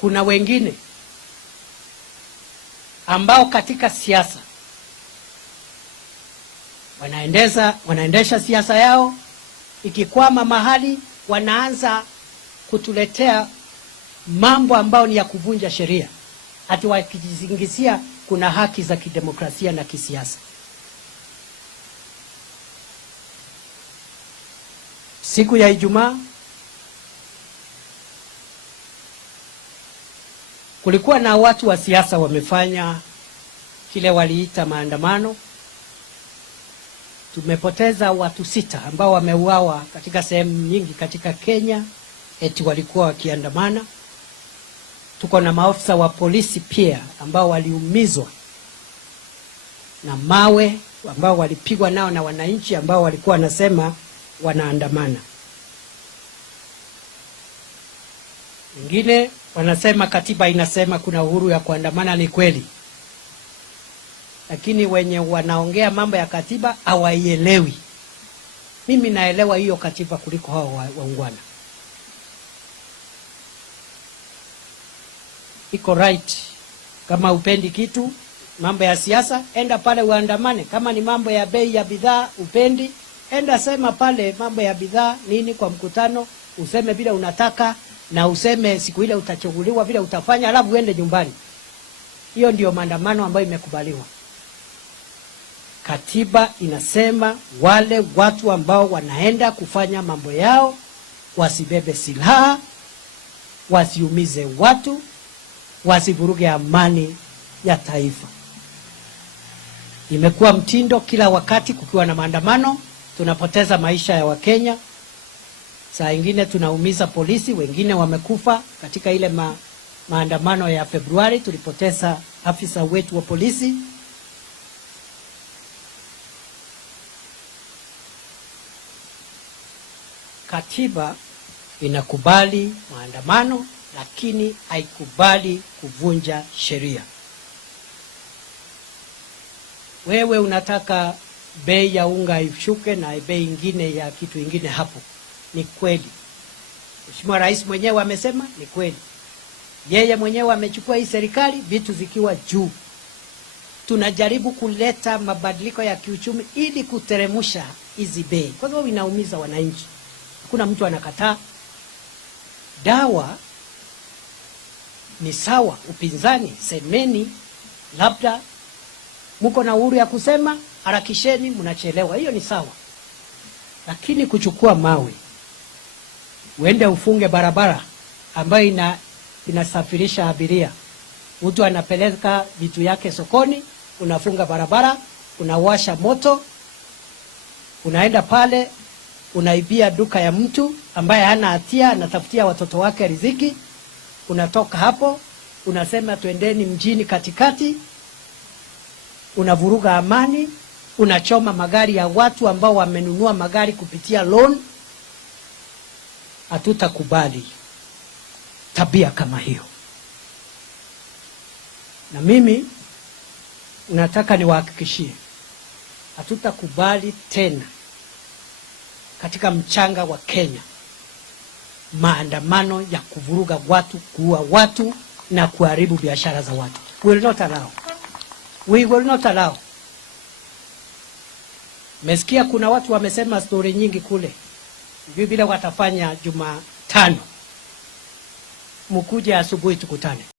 kuna wengine ambao katika siasa wanaendesha siasa yao, ikikwama mahali wanaanza kutuletea mambo ambayo ni ya kuvunja sheria, hati wakijizingizia kuna haki za kidemokrasia na kisiasa. Siku ya Ijumaa kulikuwa na watu wa siasa wamefanya kile waliita maandamano. Tumepoteza watu 6 ambao wameuawa katika sehemu nyingi katika Kenya, eti walikuwa wakiandamana. Tuko na maofisa wa polisi pia ambao waliumizwa na mawe ambao walipigwa nao na wananchi ambao walikuwa wanasema wanaandamana. Wengine wanasema katiba inasema kuna uhuru ya kuandamana. Ni kweli, lakini wenye wanaongea mambo ya katiba hawaielewi. Mimi naelewa hiyo katiba kuliko hao waungwana. Iko right. Kama upendi kitu, mambo ya siasa, enda pale uandamane. Kama ni mambo ya bei ya bidhaa upendi, enda sema pale mambo ya bidhaa nini kwa mkutano, useme vile unataka na useme siku ile utachaguliwa vile utafanya, alafu uende nyumbani. Hiyo ndio maandamano ambayo imekubaliwa. Katiba inasema wale watu ambao wanaenda kufanya mambo yao wasibebe silaha, wasiumize watu, wasivuruge amani ya taifa. Imekuwa mtindo kila wakati kukiwa na maandamano, tunapoteza maisha ya Wakenya. Saa ingine tunaumiza polisi, wengine wamekufa katika ile maandamano ya Februari, tulipoteza afisa wetu wa polisi. Katiba inakubali maandamano, lakini haikubali kuvunja sheria. Wewe unataka bei ya unga ishuke na bei ingine ya kitu ingine hapo. Ni kweli. Mheshimiwa Rais mwenyewe amesema ni kweli. Yeye mwenyewe amechukua hii serikali vitu zikiwa juu. Tunajaribu kuleta mabadiliko ya kiuchumi ili kuteremusha hizi bei, kwa sababu inaumiza wananchi. Hakuna mtu anakataa. Dawa ni sawa, upinzani semeni, labda mko na uhuru ya kusema, harakisheni, mnachelewa, hiyo ni sawa. Lakini kuchukua mawe uende ufunge barabara ambayo inasafirisha abiria, mtu anapeleka vitu yake sokoni, unafunga barabara, unawasha moto, unaenda pale unaibia duka ya mtu ambaye hana hatia, anatafutia watoto wake riziki. Unatoka hapo unasema twendeni mjini katikati, unavuruga amani, unachoma magari ya watu ambao wamenunua magari kupitia loan. Hatutakubali tabia kama hiyo. Na mimi nataka niwahakikishie, hatutakubali tena katika mchanga wa Kenya maandamano ya kuvuruga watu, kuua watu na kuharibu biashara za watu. We will not allow. We will not allow. Mesikia kuna watu wamesema story nyingi kule, vile watafanya Jumatano. Mkuje asubuhi tukutane.